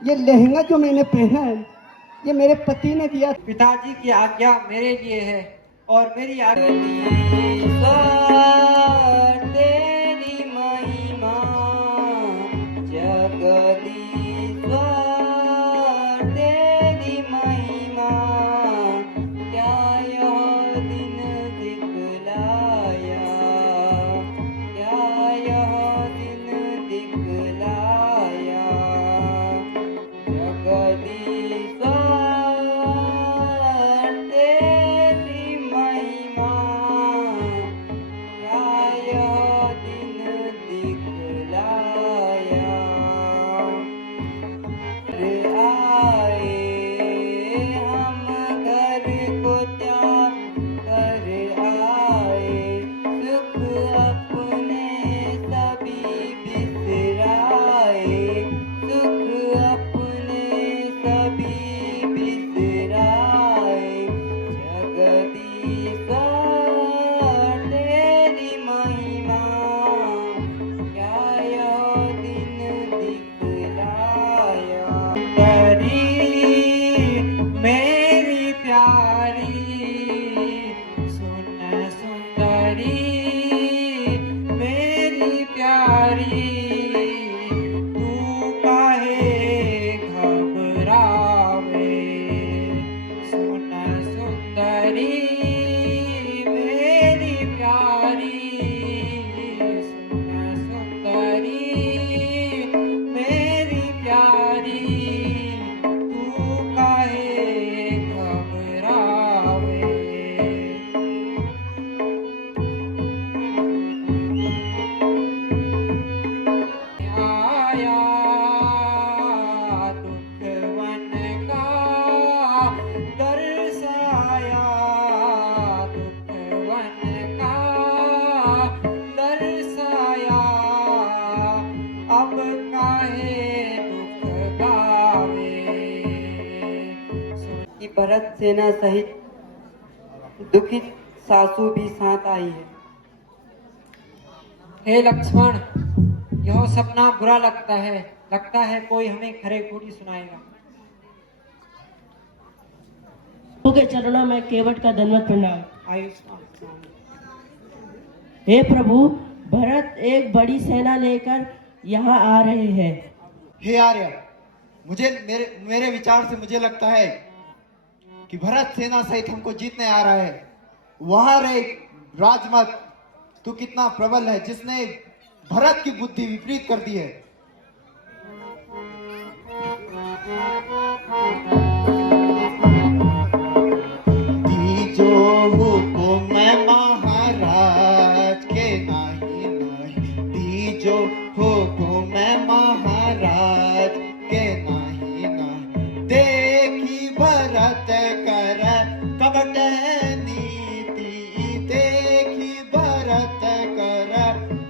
ये लहंगा जो मैंने पहना है ये मेरे पति ने दिया। पिताजी की आज्ञा मेरे लिए है और मेरी आज्ञा तेरी महिमा जगदीश्वर तेरी महिमा क्या यह दिन दिखलाया क्या यह दिन दिखलाया जगदीश्वर तेरी महिमा क्या यह दिन दिखलाया आए हम घर को त्याग कर आए सुख अपने सभी बिसराए सुख अपने सभी बिसराए जगदीश्वर तेरी महिमा क्या यह दिन दिखलाया तेरी मेरी प्यारी सुन सुंदरी मेरी प्यारी तू काहे घबरावे सुन सुंदरी मेरी प्यारी सुन सुंदरी मेरी प्यारी तू काहे घबरावे आया दुख वन का दर्शाया दुख वन का दर्शाया अब काहे दुख गावे कि भरत सेना सहित दुखित सासू भी साथ आई है। हे लक्ष्मण यह सपना बुरा लगता है कोई हमें खरे खोटी सुनाएगा। प्रभु के चरणों में केवट का दंडवत प्रणाम। आयुष्मान हे प्रभु, भरत एक बड़ी सेना लेकर यहाँ आ रहे हैं। हे आर्य, मुझे मेरे विचार से मुझे लगता है कि भरत सेना सहित हमको जीतने आ रहा है। वहां रहे राजमत तू कितना प्रबल है जिसने भरत की बुद्धि विपरीत कर दी है। जो हुकुम महाराज के नहीं नहीं दीजो हुकुम महाराज के नहीं नहीं देखी भरत कर कपट नीति देखी भरत कर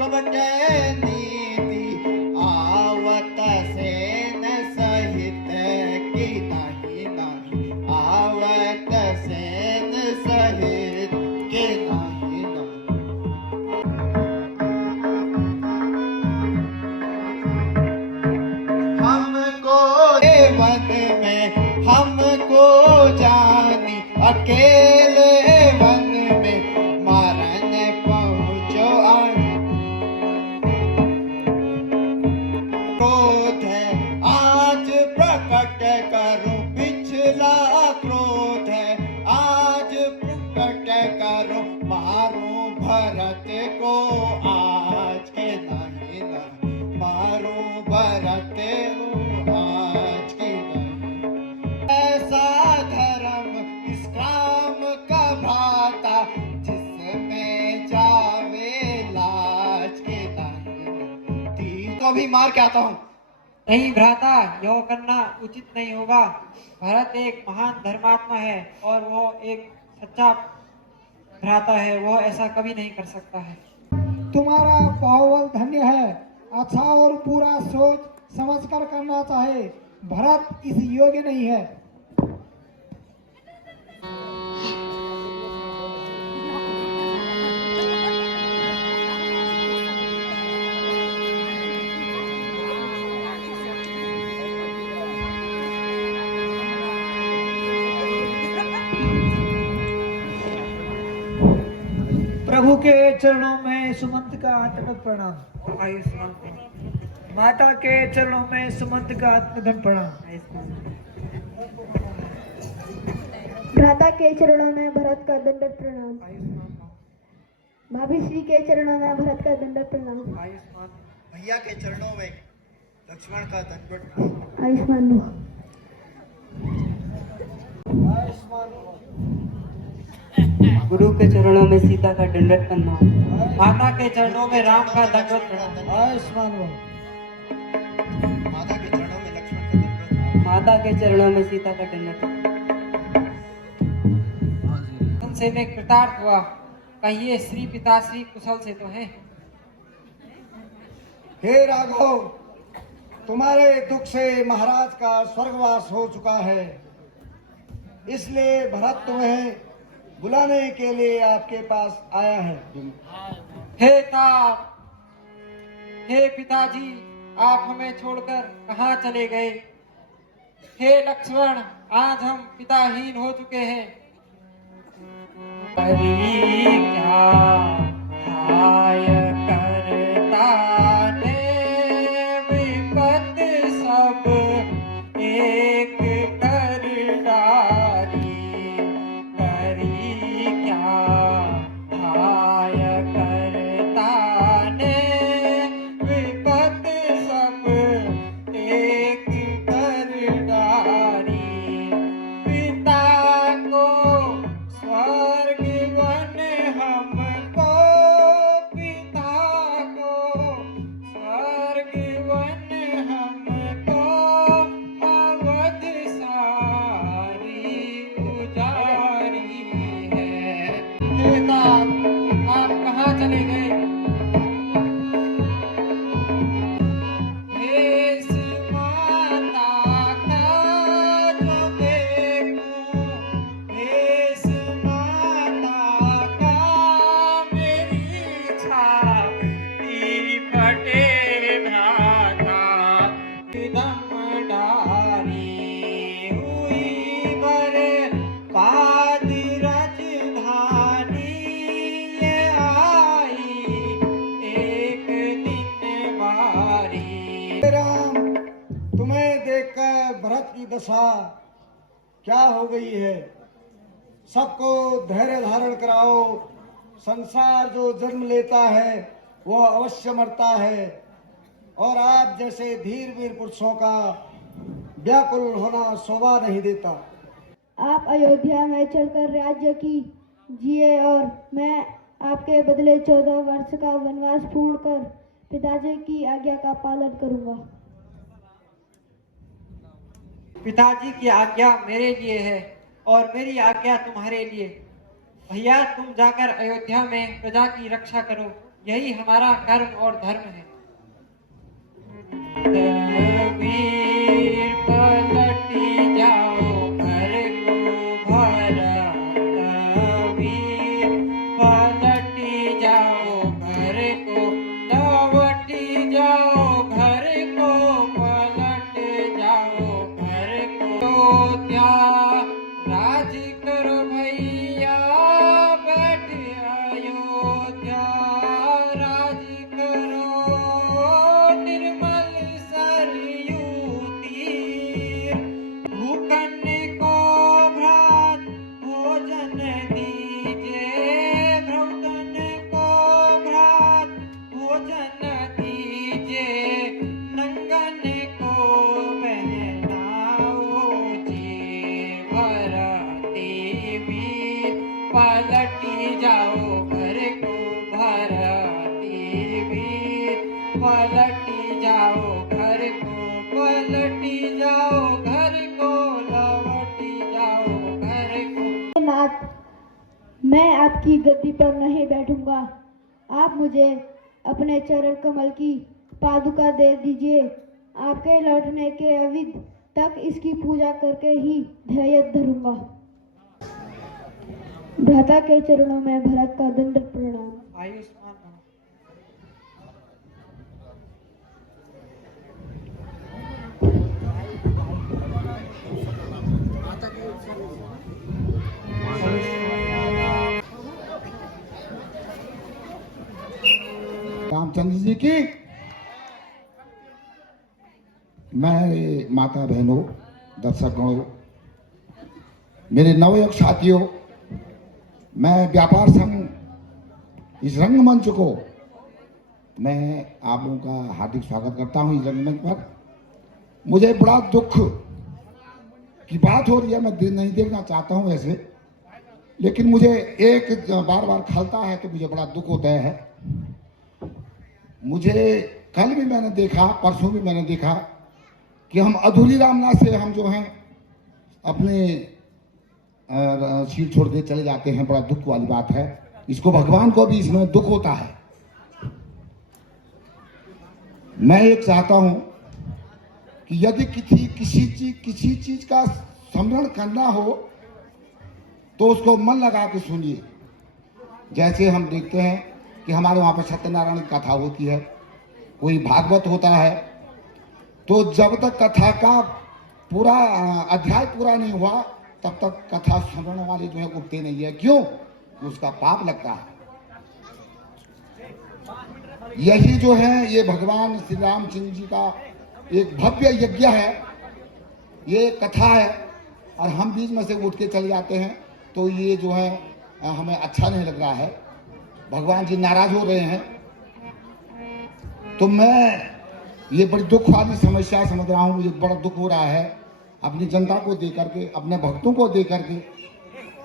कपट नीति आवत सेन सहित की नहीं नहीं आवत सेन सहित के नहीं नहीं हमको वन में हमको जानी अकेले वन में मारन पहुंचो क्रोध है आज प्रकट करूं पिछला क्रोध है आज प्रकट करूं मारूं भरत को आज के नहीं नहीं मारूं भरत को आज के नहीं ऐसा धर्म इस काम का भ्राता जिसमें जावे लाज के नहीं तो भी मार के आता हूँ। नहीं भ्राता यह करना उचित नहीं होगा। भरत एक महान धर्मात्मा है और वो एक सच्चा भ्राता है, वो ऐसा कभी नहीं कर सकता है। तुम्हारा बाहुबल धन्य है, अच्छा और पूरा सोच समझकर करना चाहे। भरत इस योग्य नहीं है। चरणों में सुमंत का आत्मदन प्रणाम। आयुष्मान भव। माता के चरणों में सुमंत का आत्मदन प्रणाम। आयुष्मान भ्राता के चरणों में भरत का दंडवत प्रणाम। भव। भाभी श्री के चरणों में भरत का दंडवत प्रणाम। आयुष्मान भैया के चरणों में लक्ष्मण का दंडवत प्रणाम। आयुष्मान भव। गुरु के चरणों में सीता का दंडवत प्रणाम। माता के चरणों में राम का दंडवत प्रणाम। आयुष्मान भव। माता के चरणों में लक्ष्मण का दंडवत प्रणाम। माता के चरणों में सीता का दंडवत। तुमसे मैं कृतार्थ हुआ, कहिए श्री पिताश्री कुशल से तो हैं? हे राघव, तुम्हारे दुख से महाराज का स्वर्गवास हो चुका है, इसलिए भरत तुम्हें बुलाने के लिए आपके पास आया है। हे तात, हे पिताजी, आप हमें छोड़कर कहाँ चले गए? हे लक्ष्मण, आज हम पिताहीन हो चुके हैं। क्या हाय करता ने विपत सब एक कर डारी, करी क्या हाय करता ने विपत सब एक कर डारी, पिता को स्वर्ग वन हमको, पिता को स्वर्ग वन हमको, अवध सारी उजारी है। पिता, आप कहाँ चले गए? भेष माता का जो देखूं, भेष माता का मेरी छाती फटे भ्राता, दम डारी हुई बर पाद राजधानी, ये आई एक दिन बारी। राम, तुम्हें देखकर भरत की दशा क्या हो गई है? सबको धैर्य धारण कराओ। संसार जो जन्म लेता है वह अवश्य मरता है, और आप जैसे धीर वीर पुरुषों का व्याकुल होना शोभा नहीं देता। आप अयोध्या में चलकर राज्य की जिए और मैं आपके बदले 14 वर्ष का वनवास पूर्ण कर पिताजी की आज्ञा का पालन करूंगा। पिताजी की आज्ञा मेरे लिए है और मेरी आज्ञा तुम्हारे लिए। भैया, तुम जाकर अयोध्या में प्रजा की रक्षा करो, यही हमारा कर्म और धर्म है। वीर पलटी जाओ घर को भरत, वीर पलटी जाओ घर को, लौटी जाओ घर को, पलट जाओ घर को। अयोध्या राज करो भैया, बैठ अयोध्या राज करो, निर्मल सरयू तीर, भूखंड को भ्रात भोजन दीजिए, भ्रातन को भ्रात भोजन दीजिए, नंगन को पहनाओ जी भरती वीर, पलटी जाओ घर को भरती वीर, पलटी जाओ घर को, पलटी जाओ घर को, लौटी जाओ घर को। नाथ, मैं आपकी गद्दी पर नहीं बैठूंगा। आप मुझे अपने चरण कमल की पादुका दे दीजिए। आपके लौटने के अवधि तक इसकी पूजा करके ही धैर्य धरूंगा। भ्राता के चरणों में भरत का दंडवत प्रणाम। आयुष्मान भव। रामचंद्र जी की। मैं माता बहनों, दर्शकों, मेरे नवयुवक साथियों, मैं व्यापार संघ इस रंगमंच को मैं आप लोगों का हार्दिक स्वागत करता हूं इस रंगमंच पर। मुझे बड़ा दुख की बात हो रही है, मैं नहीं देखना चाहता हूं ऐसे, लेकिन मुझे एक बार बार खलता है तो मुझे बड़ा दुख होता है। मुझे कल भी मैंने देखा, परसों भी मैंने देखा कि हम अधूरी रामनाथ से हम जो हैं अपने सीट छोड़ के चले जाते हैं। बड़ा दुख वाली बात है। इसको भगवान को भी इसमें दुख होता है। मैं एक चाहता हूं कि यदि किसी चीज का स्मरण करना हो तो उसको मन लगा के सुनिए। जैसे हम देखते हैं कि हमारे वहां पर सत्यनारायण की कथा होती है, कोई भागवत होता है, तो जब तक कथा का पूरा अध्याय पूरा नहीं हुआ तब तक कथा सुनने वाले जो है उठते नहीं है। क्यों? उसका पाप लगता है। यही जो है ये भगवान श्री रामचंद्र जी का एक भव्य यज्ञ है, ये कथा है, और हम बीच में से उठ के चले जाते हैं तो ये जो है हमें अच्छा नहीं लग रहा है। भगवान जी नाराज हो रहे हैं। तो मैं ये बड़ी दुख वाली समस्या समझ रहा हूँ। मुझे बड़ा दुख हो रहा है अपनी जनता को देख करके, अपने भक्तों को देख करके,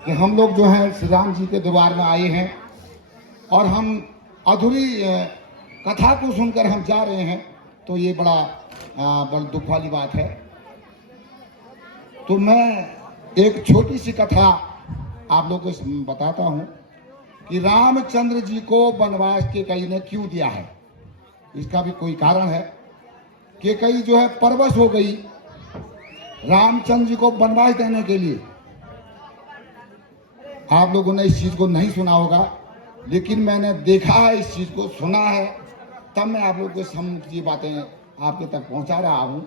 कि हम लोग जो हैं श्री राम जी के दरबार में आए हैं और हम अधूरी कथा को सुनकर हम जा रहे हैं, तो ये बड़ा दुख वाली बात है। तो मैं एक छोटी सी कथा आप लोगों को बताता हूं कि रामचंद्र जी को वनवास के कई ने क्यों दिया है। इसका भी कोई कारण है कि कई जो है परवश हो गई रामचंद्र जी को वनवास देने के लिए। आप लोगों ने इस चीज को नहीं सुना होगा, लेकिन मैंने देखा है, इस चीज को सुना है, तब मैं आप लोगों को ये बातें आपके तक पहुंचा रहा हूं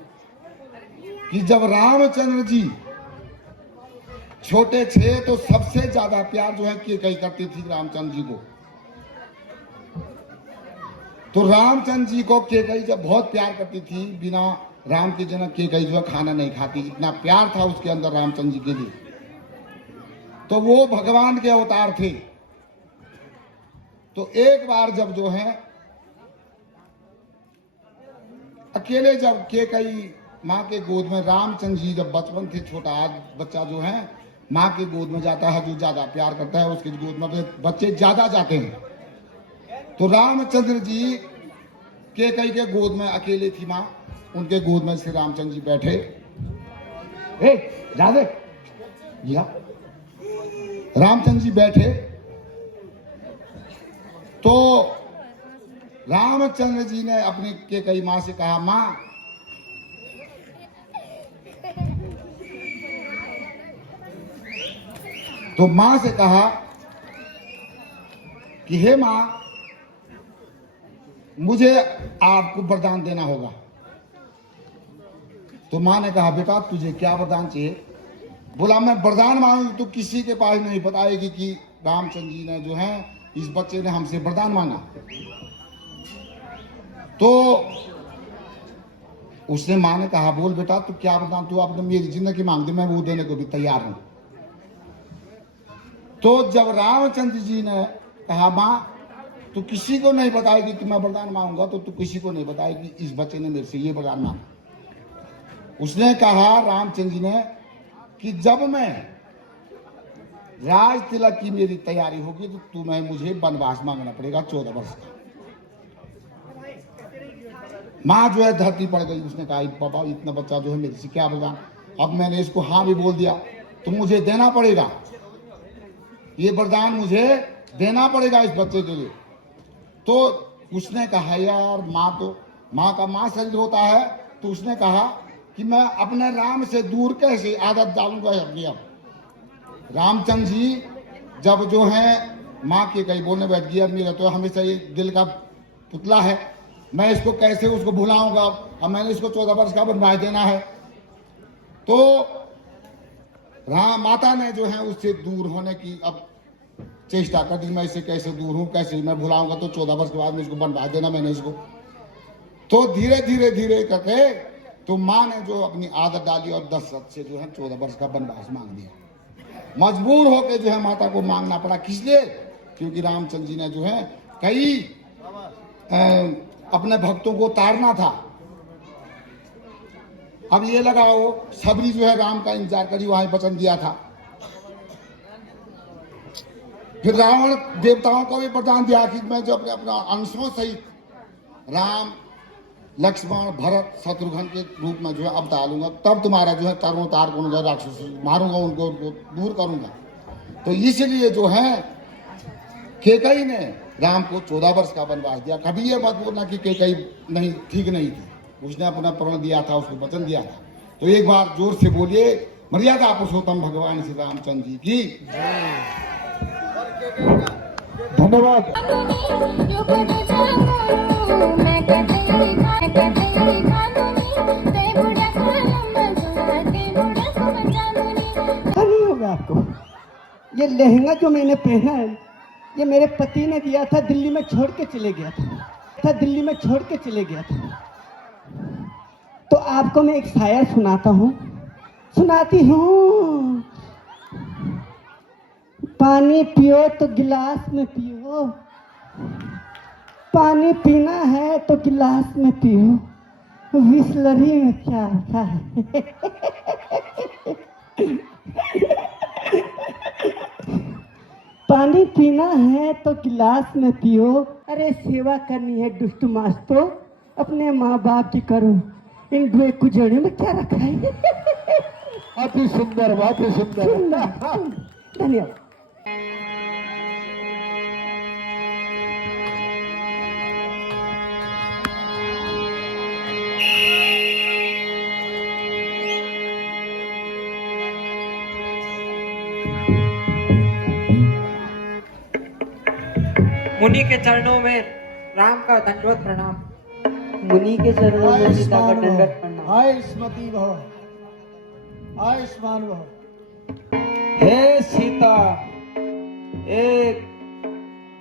कि जब रामचंद्र जी छोटे थे तो सबसे ज्यादा प्यार जो है कई करती थी रामचंद्र जी को। तो रामचंद्र जी को कई जब बहुत प्यार करती थी, बिना राम के जनक कई जो है खाना नहीं खाती, इतना प्यार था उसके अंदर रामचंद्र जी के लिए। तो वो भगवान के अवतार थे। तो एक बार जब जो है अकेले जब कई माँ के गोद में, रामचंद्र जी जब बचपन थे, छोटा आज बच्चा जो है माँ के गोद में जाता है, जो ज्यादा प्यार करता है उसके गोद में बच्चे ज्यादा जाते हैं। तो रामचंद्र जी कई के गोद में अकेले थी माँ, उनके गोद में श्री रामचंद्र जी बैठे। जा दे या रामचंद्र जी बैठे तो रामचंद्र जी ने अपनी कई माँ से कहा, माँ तो माँ से कहा कि हे माँ, मुझे आपको वरदान देना होगा। तो माँ ने कहा, बेटा तुझे क्या वरदान चाहिए? बोला, मैं वरदान मांगू तो किसी के पास नहीं बताएगी कि रामचंद्र जी ने जो है इस बच्चे ने हमसे वरदान मांगा। तो उसने माँ ने कहा, बोल बेटा तू क्या वरदान, तू अपने मेरी जिंदगी मांग दे, मैं वो देने को भी तैयार हूं। तो जब रामचंद्र जी ने कहा, माँ तू किसी को नहीं बताएगी कि मैं वरदान मांगूंगा, तो तू किसी को नहीं बताएगी इस बच्चे ने मेरे से ये वरदान मांगा। उसने कहा रामचंद्र जी ने कि जब मैं राज तिलक की मेरी तैयारी होगी तो तुम्हें मुझे वनवास मांगना पड़ेगा 14 वर्ष का। माँ जो है धरती पड़ गई। उसने कहा, पापा इतना बच्चा जो है मेरे से क्या वरदान, अब मैंने इसको हाँ भी बोल दिया तो मुझे देना पड़ेगा, ये वरदान मुझे देना पड़ेगा इस बच्चे के लिए। तो उसने कहा, यार माँ का माँ शरीर होता है, तो उसने कहा कि मैं अपने राम से दूर कैसे आदत डालूंगा अपनी। अब रामचंद्र जी जब जो है माँ के कई बोलने बैठ गया, मेरा तो हमेशा ये दिल का पुतला है, मैं इसको कैसे उसको भुलाऊंगा। अब मैंने इसको 14 वर्ष का वनवास देना है। तो राम माता ने जो है उससे दूर होने की अब चेष्टा कर दी, मैं इससे कैसे दूर हूँ, कैसे मैं भुलाऊंगा तो 14 वर्ष के बाद में इसको बनवा देना मैंने इसको। तो धीरे धीरे धीरे करके तो माँ ने जो अपनी आदत डाली और दशरथ से जो है 14 वर्ष का वनवास मांग दिया। मजबूर होकर जो है माता को मांगना पड़ा। किस लिए? क्योंकि रामचंद्र जी ने जो है कई अपने भक्तों को ताड़ना था। अब ये लगाओ, सबरी जो है राम का इंतजार करी, वहां वचन दिया था। फिर रावण देवताओं को भी वरदान दिया कि मैं जो अपना अंशों सहित राम, लक्ष्मण, भरत, शत्रुघ्न के रूप में जो है अवतार लूंगा, तब तुम्हारा जो है तरुण तार करूंगा, राक्षस मारूंगा, उनको दूर करूंगा। तो इसलिए जो है केकई ने राम को 14 वर्ष का वनवास दिया। कभी ये मत बोलना कि केकई नहीं ठीक नहीं थी, उसने अपना प्रण दिया था, उसको वचन दिया था। तो एक बार जोर से बोलिए, मर्यादा पुरुषोत्तम भगवान श्री रामचंद्र जी की धन्यवाद। नहीं होगा आपको। ये लहंगा जो मैंने पहना है, ये मेरे पति ने दिया था, दिल्ली में छोड़ के चले गया था, दिल्ली में छोड़ के चले गया था। तो आपको मैं एक शायर सुनाता हूँ, सुनाती हूँ। पानी पियो तो गिलास में पियो, पानी पीना है तो गिलास में पियो, बिसलरी में क्या होता है। पानी पीना है तो गिलास में पियो, अरे सेवा करनी है दुष्ट मास तो अपने माँ बाप की करो, इन दो कुजड़े में क्या रखा है। अति सुंदर, अति सुंदर, धन्यवाद। मुनि के चरणों में राम का दंडवत प्रणाम। मुनि के चरणों में सीता का दंडवत प्रणाम। आयुष्मती भव, आयुष्मान भव। हे सीता, एक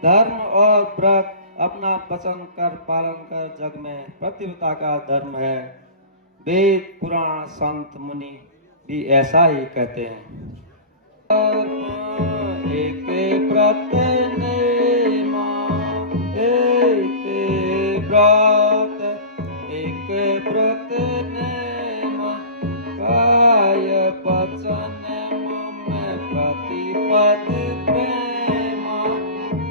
धर्म और व्रत अपना वचन कर पालन कर जग में प्रतिव्रता का धर्म है। वेद पुराण संत मुनि भी ऐसा ही कहते हैं। एक व्रत नेमा, एक व्रत, एक व्रत नेमा, काय वचन में प्रतिपद प्रेमा,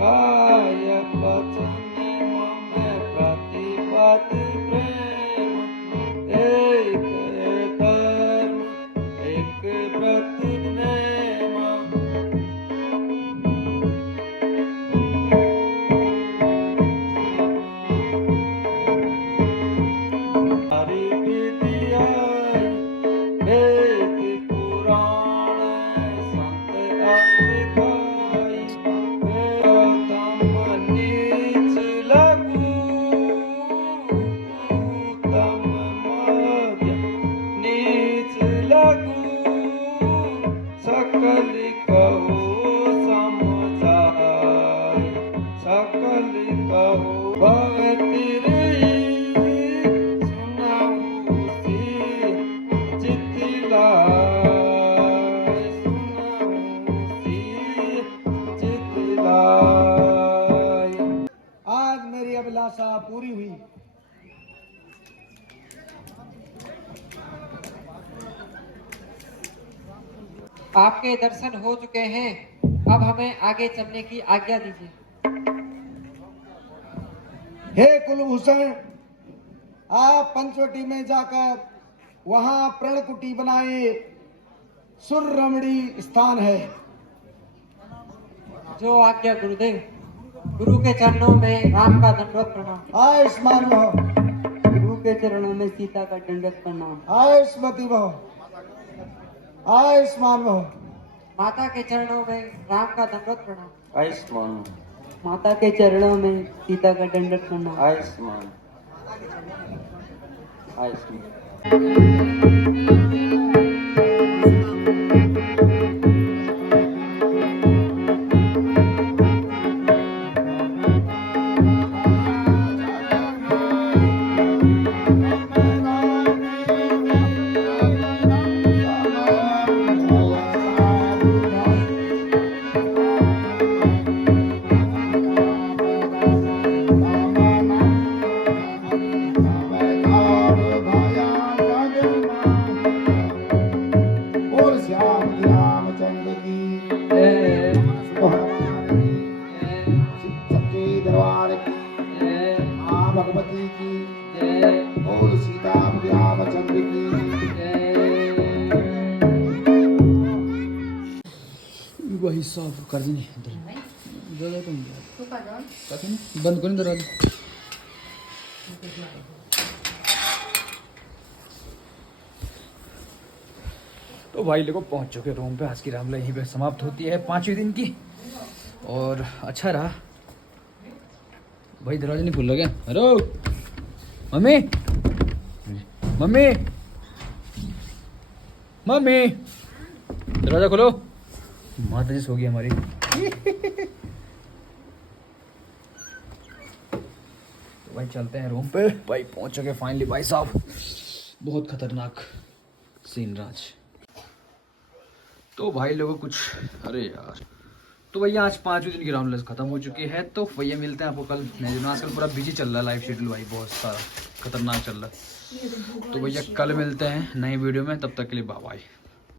काय वचन में प्रतिपद प्रेमा, एक धर्म, एक व्रत नेमा। हरि विद्या वेद पुराण संत असिखाई, तम नीच लगू तम मध्य नीच लगू, सकल कहो समझाई, सकल कहो भगति आज मेरी अभिलाषा पूरी हुई। आपके दर्शन हो चुके हैं, अब हमें आगे चलने की आज्ञा दीजिए। हे कुलभूषण, आप पंचवटी में जाकर वहां प्रणकुटी बनाए, सुररमणी स्थान है। जो आज्ञा गुरुदेव। गुरु के चरणों में राम का दंडवत प्रणाम। आयुष्मान भव, गुरु के चरणों में सीता का दंडवत प्रणाम। आयुष्मती भव, आयुष्मान भव। माता के चरणों में राम का दंडवत प्रणाम। आयुष्मान, माता के चरणों में सीता का दंडवत प्रणाम। आयुष्मान, आयुष्मान। की जय, बोल सीता रामचंद्र की। वही साफ कर दी बंद करो दरवाजा। तो भाई लोग पहुंच चुके रूम पे। आज की रामलीला यहीं पे समाप्त होती है 5वें दिन की। और अच्छा रहा भाई। दरवाजा नहीं खुल रहा क्या? हेलो मम्मी, मम्मी, मम्मी, दरवाजा खोलो। माता जी सो गई हमारी। तो भाई चलते हैं रूम पे। भाई पहुंच चुके फाइनली भाई साहब। बहुत खतरनाक सीन राज। तो भाई लोगों कुछ, अरे यार, तो भैया आज 5वें दिन की रामलीला खत्म हो चुकी है। तो भैया मिलते हैं आपको कल नए दिन। आजकल पूरा बिजी चल रहा है लाइफ शेड्यूल भाई, बहुत सारा खतरनाक चल रहा है। तो भैया कल मिलते हैं नई वीडियो में, तब तक के लिए बाय बाय।